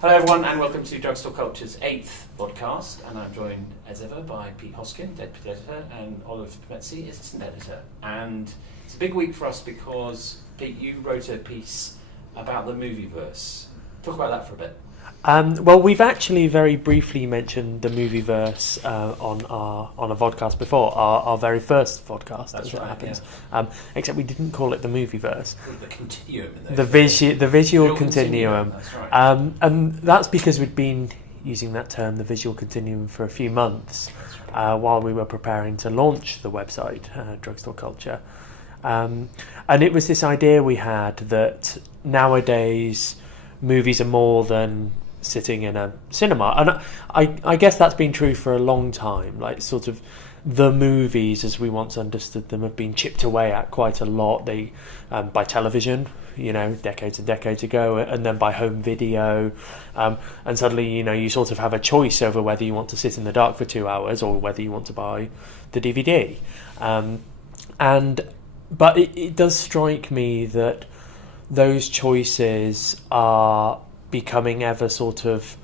Hello everyone and welcome to Drugstore Culture's 8th podcast, and I'm joined as ever by Pete Hoskin, Deputy Editor, and Oliver Pepetzi, Assistant Editor. And it's a big week for us because, Pete, you wrote a piece about the movieverse. Talk about that for a bit. Well, we've actually very briefly mentioned the movieverse on a vodcast before, our very first vodcast. That's right, happens. Yeah. Except we didn't call it the movieverse. The continuum. The visual continuum. That's right. And that's because we'd been using that term, the visual continuum, for a few months while we were preparing to launch the website, Drugstore Culture. And it was this idea we had that nowadays movies are more than sitting in a cinema, and I guess that's been true for a long time. Like, sort of the movies as we once understood them have been chipped away at quite a lot. They by television, decades and decades ago, and then by home video, and suddenly you sort of have a choice over whether you want to sit in the dark for 2 hours or whether you want to buy the DVD. But it does strike me that those choices are becoming ever sort of,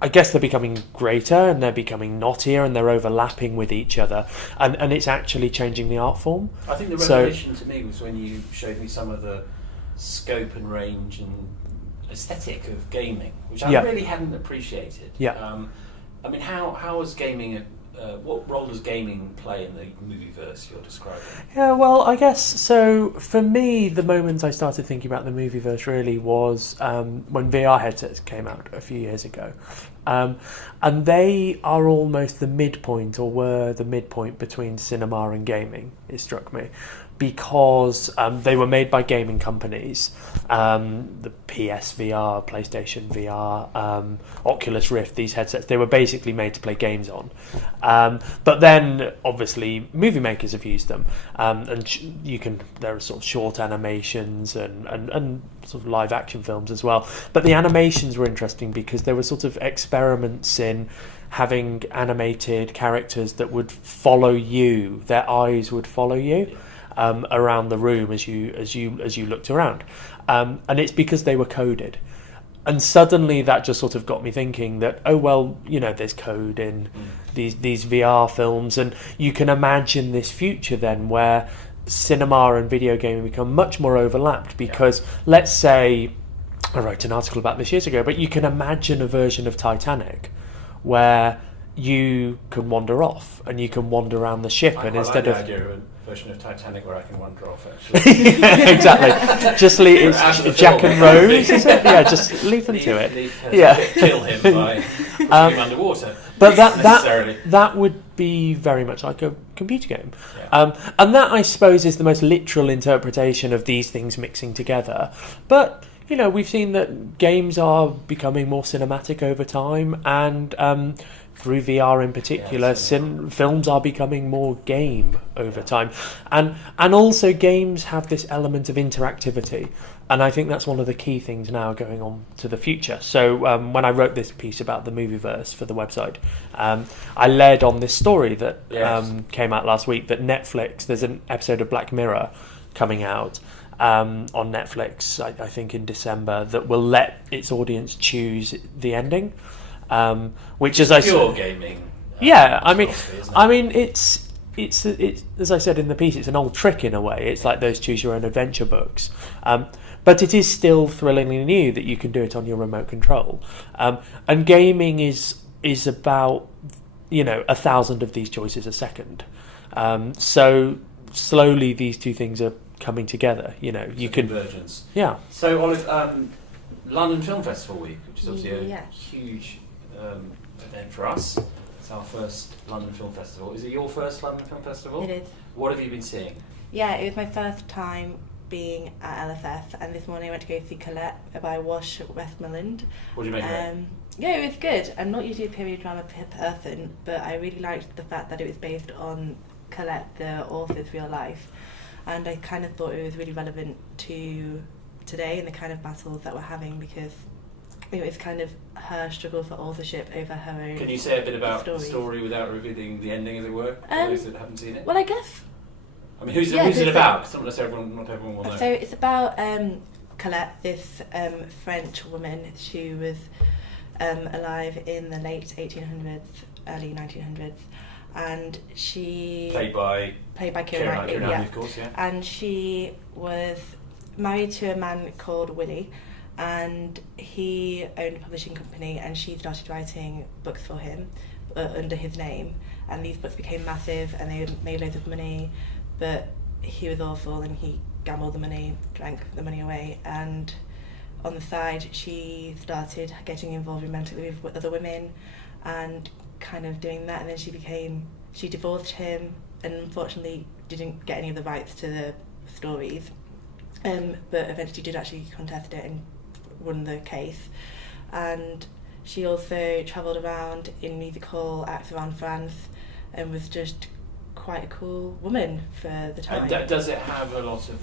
I guess they're becoming greater and they're becoming knottier and they're overlapping with each other, and it's actually changing the art form. I think the revelation to me was when you showed me some of the scope and range and aesthetic of gaming, which I really hadn't appreciated. I mean, how is gaming what role does gaming play in the movieverse you're describing? Yeah, well, I guess so. For me, the moment I started thinking about the movieverse really was when VR headsets came out a few years ago. And they are almost the midpoint, or were the midpoint, between cinema and gaming, it struck me. Because they were made by gaming companies, the PSVR, PlayStation VR, Oculus Rift, these headsets, they were basically made to play games on. But then, obviously, movie makers have used them, and there are sort of short animations and sort of live action films as well. But the animations were interesting because there were sort of experiments in having animated characters that would follow you, their eyes would follow you. Around the room as you looked around, and it's because they were coded, and suddenly that just sort of got me thinking that there's code in these VR films, and you can imagine this future then where cinema and video gaming become much more overlapped because let's say, I wrote an article about this years ago, but you can imagine a version of Titanic where you can wander off and you can wander around the ship, and instead of version of Titanic where I can wander off, actually. Yeah, exactly. Just leave Jack and Rose, is it? Yeah, just leave them to it. Kill him by putting him underwater. But that would be very much like a computer game. Yeah. And that, I suppose, is the most literal interpretation of these things mixing together. But we've seen that games are becoming more cinematic over time, and through VR in particular, films are becoming more game over time. And also games have this element of interactivity, and I think that's one of the key things now going on to the future. So when I wrote this piece about the movieverse for the website, I led on this story that came out last week, that Netflix, there's an episode of Black Mirror coming out on Netflix, I think in December, that will let its audience choose the ending. Which is pure gaming. It's as I said in the piece, it's an old trick in a way. It's like those choose your own adventure books, but it is still thrillingly new that you can do it on your remote control. And gaming is about 1,000 of these choices a second. So slowly these two things are coming together. You can convergence. Yeah. So Olive, London Film Festival week, which is obviously a huge event for us. It's our first London Film Festival. Is it your first London Film Festival? It is. What have you been seeing? Yeah, it was my first time being at LFF, and this morning I went to go see Colette by Wash Westmoreland. What did you make of it? Yeah, it was good. I'm not usually a period drama person, but I really liked the fact that it was based on Colette, the author's real life, and I kind of thought it was really relevant to today and the kind of battles that we're having, because it was kind of her struggle for authorship over her own. Can you say a bit about the story without revealing the ending, as it were, for those that haven't seen it? Well, I guess. I mean, who's it about? Because not everyone will know. So it's about Colette, this French woman. She was alive in the late 1800s, early 1900s, and she played by Keira Knightley, Knightley, of course, yeah. And she was married to a man called Willie, and he owned a publishing company, and she started writing books for him under his name, and these books became massive and they made loads of money, but he was awful and he gambled the money, drank the money away, and on the side she started getting involved romantically with other women and kind of doing that, and then she divorced him and unfortunately didn't get any of the rights to the stories, but eventually did actually contest it and won the case. And she also travelled around in musical acts around France and was just quite a cool woman for the time. Does it have a lot of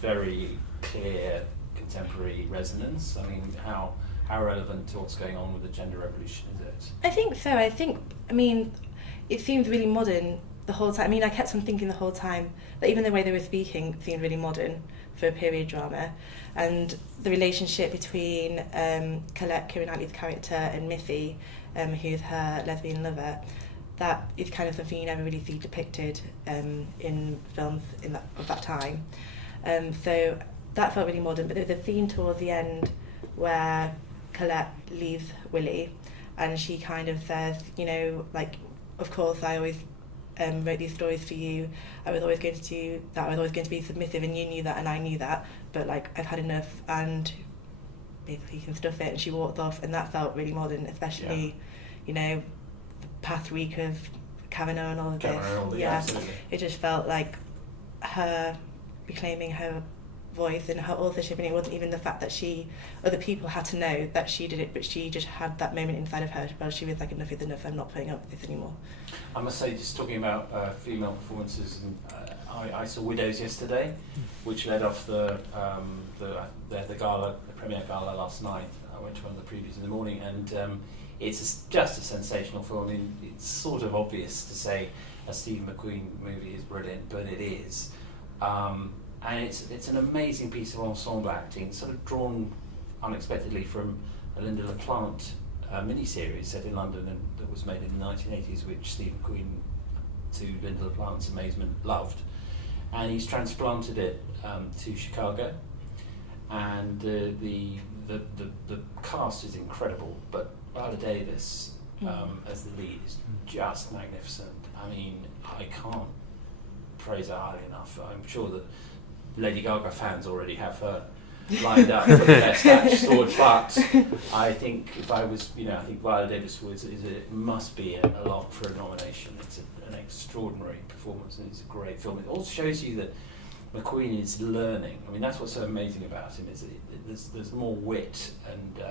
very clear contemporary resonance? I mean, how relevant to what's going on with the gender revolution is it? I think so. It seems really modern the whole time. I mean, I kept on thinking the whole time that even the way they were speaking seemed really modern for a period drama, and the relationship between Colette, Keira Knightley's character, and Missy, who's her lesbian lover, that is kind of something you never really see depicted in films of that time. So that felt really modern, but there's a scene towards the end where Colette leaves Willie, and she kind of says, of course I always wrote these stories for you. I was always going to do that. I was always going to be submissive, and you knew that, and I knew that. But I've had enough, and basically you can stuff it. And she walked off, and that felt really modern, especially, the past week of Kavanaugh and all of this. Yeah, absolutely. It just felt like her reclaiming her voice and her authorship, and it wasn't even the fact that other people had to know that she did it, but she just had that moment inside of her where she was like, enough is enough, I'm not putting up with this anymore. I must say, just talking about female performances, and I saw Widows yesterday, which led off the gala, the premiere gala last night. I went to one of the previews in the morning, and it's just a sensational film. I mean, it's sort of obvious to say a Steve McQueen movie is brilliant, but it is. And it's an amazing piece of ensemble acting, sort of drawn unexpectedly from a Linda LaPlante miniseries set in London and that was made in the 1980s, which Steve McQueen, to Linda LaPlante's amazement, loved. And he's transplanted it to Chicago, and the cast is incredible, but Viola Davis as the lead is just magnificent. I mean, I can't praise her highly enough. I'm sure that Lady Gaga fans already have her lined up for the best actress award, but I think if I was, I think Viola Davis must be a lot for a nomination. It's an extraordinary performance, and it's a great film. It also shows you that McQueen is learning. I mean, that's what's so amazing about him, is that there's more wit and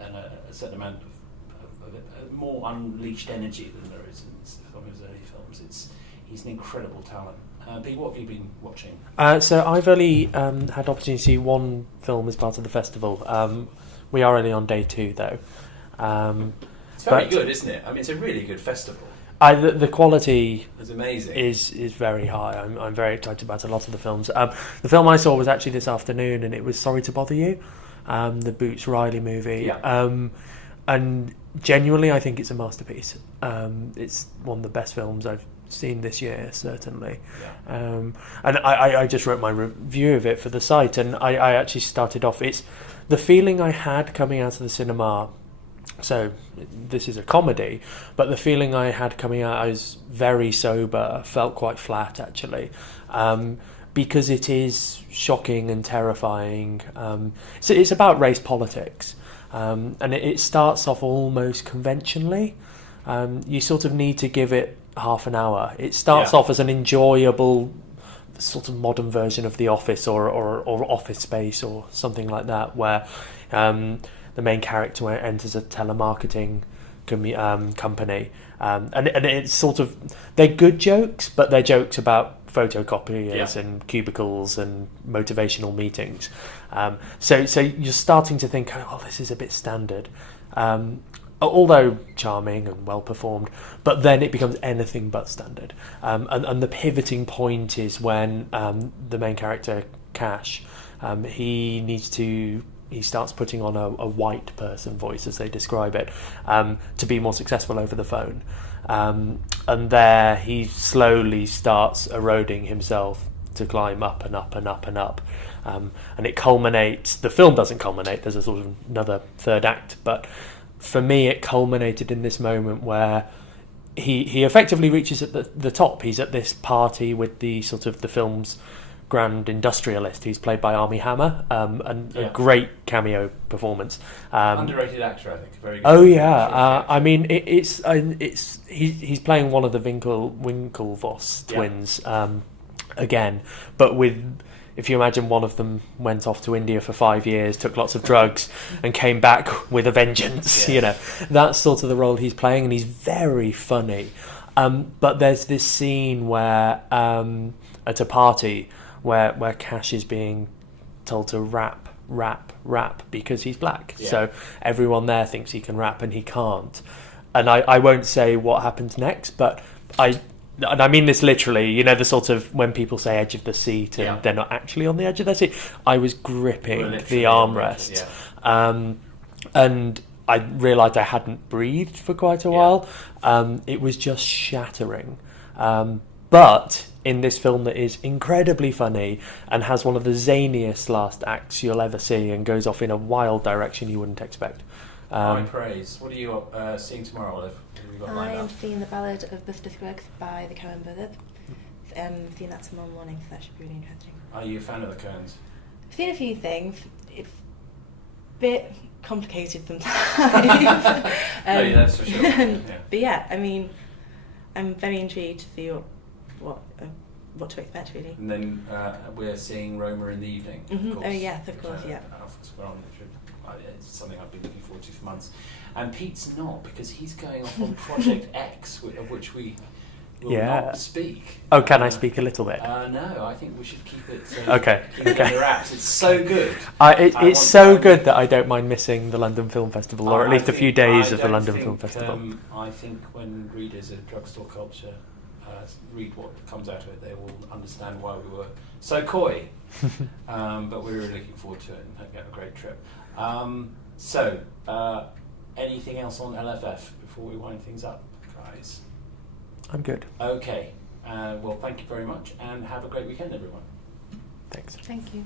a certain amount of more unleashed energy than there is in some of his early films. He's an incredible talent. Pete, what have you been watching? So I've only had opportunity to see one film as part of the festival. We are only on day 2 though. It's very good, isn't it? I mean, it's a really good festival. The quality is amazing. Is very high. I'm very excited about a lot of the films. The film I saw was actually this afternoon, and it was Sorry to Bother You, the Boots Riley movie. Yeah. And genuinely, I think it's a masterpiece. It's one of the best films I've seen this year, certainly. Yeah. And I just wrote my review of it for the site, and I actually started off, it's the feeling I had coming out of the cinema. So this is a comedy, but the feeling I had coming out, I was very sober, felt quite flat actually, because it is shocking and terrifying. So it's about race politics, and it starts off almost conventionally. You sort of need to give it half an hour. It starts off as an enjoyable sort of modern version of The Office or Office Space or something like that, where the main character enters a telemarketing company, and it's sort of, they're good jokes, but they're jokes about photocopiers and cubicles and motivational meetings. So you're starting to think, oh, this is a bit standard. Although charming and well performed, but then it becomes anything but standard. And the pivoting point is when the main character, Cash. He starts putting on a white person voice, as they describe it, to be more successful over the phone. And there he slowly starts eroding himself to climb up and up and up and up. And it culminates, the film doesn't culminate, there's a sort of another third act, but for me it culminated in this moment where he effectively reaches at the top. He's at this party with the sort of the film's grand industrialist. He's played by Armie Hammer, and a great cameo performance. Underrated actor, I think. Very good. Oh yeah, I mean he's playing one of the Winklevoss twins again, but with. If you imagine one of them went off to India for 5 years, took lots of drugs, and came back with a vengeance, that's sort of the role he's playing, and he's very funny. But there's this scene where at a party where Cash is being told to rap because he's black. Yeah. So everyone there thinks he can rap and he can't. And I won't say what happens next, but and I mean this literally, the sort of when people say edge of the seat and they're not actually on the edge of their seat. I was gripping the armrest, and I realised I hadn't breathed for quite a while. It was just shattering. But in this film that is incredibly funny and has one of the zaniest last acts you'll ever see and goes off in a wild direction you wouldn't expect. High praise. What are you seeing tomorrow, Olive? I am seeing The Ballad of Buster Scruggs by the Coen Brothers. Seeing that tomorrow morning, so that should be really interesting. Are you a fan of the Coens? I've seen a few things. It's a bit complicated sometimes. No, that's for sure. Yeah. But yeah, I mean, I'm very intrigued to see what to expect, really. And then we're seeing Roma in the evening. Mm-hmm. Of course, oh yes, of course, yeah. It's something I've been looking forward to for months. And Pete's not, because he's going off on Project X, of which we will not speak. Oh, can I speak a little bit? No, I think we should keep it. Okay. Keep it in the wraps. It's so good. It's so good that I don't mind missing the London Film Festival, or at least a few days of the London Film Festival. I think when readers of Drugstore Culture read what comes out of it, they will understand why we were so coy. But we're really looking forward to it and hope you have a great trip. Anything else on LFF before we wind things up, guys? I'm good. Okay. Well, thank you very much, and have a great weekend, everyone. Thanks. Thank you.